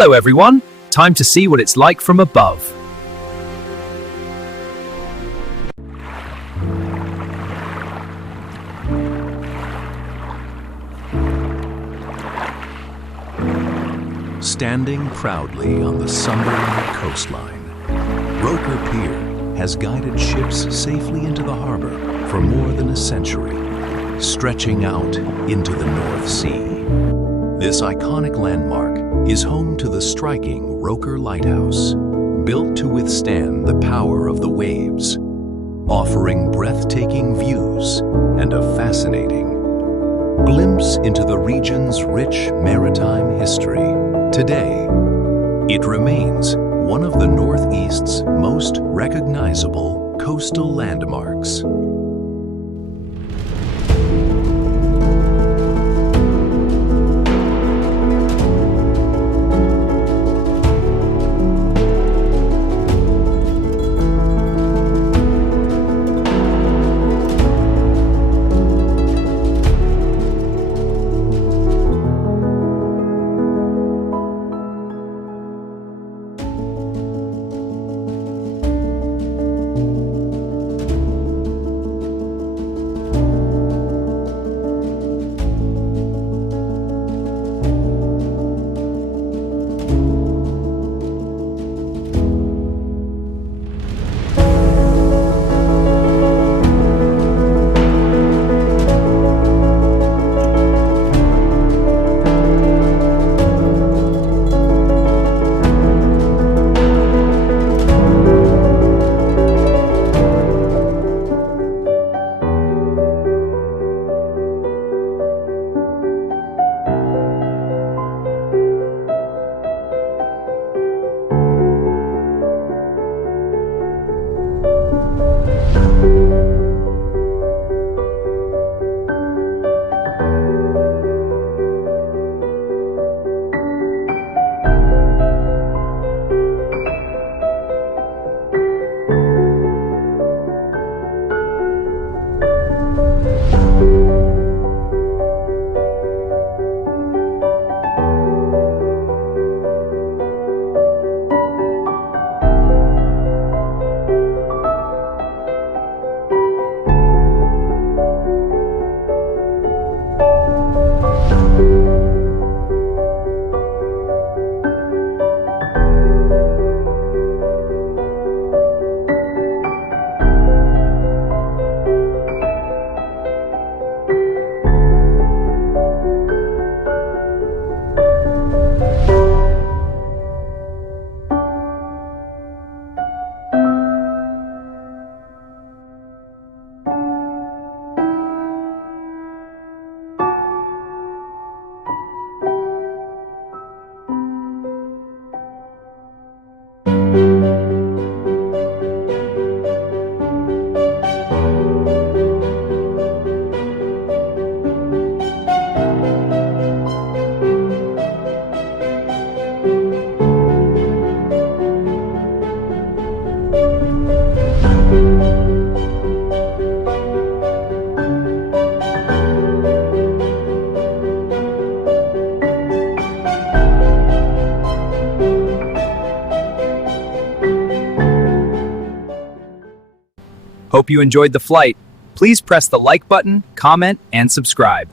Hello everyone, time to see what it's like from above. Standing proudly on the Sunderland coastline, Roker Pier has guided ships safely into the harbor for more than a century, stretching out into the North Sea. This iconic landmark is home to the striking Roker Lighthouse, built to withstand the power of the waves, offering breathtaking views and a fascinating glimpse into the region's rich maritime history. Today, it remains one of the Northeast's most recognizable coastal landmarks. Hope you enjoyed the flight. Please press the like button, comment, and subscribe.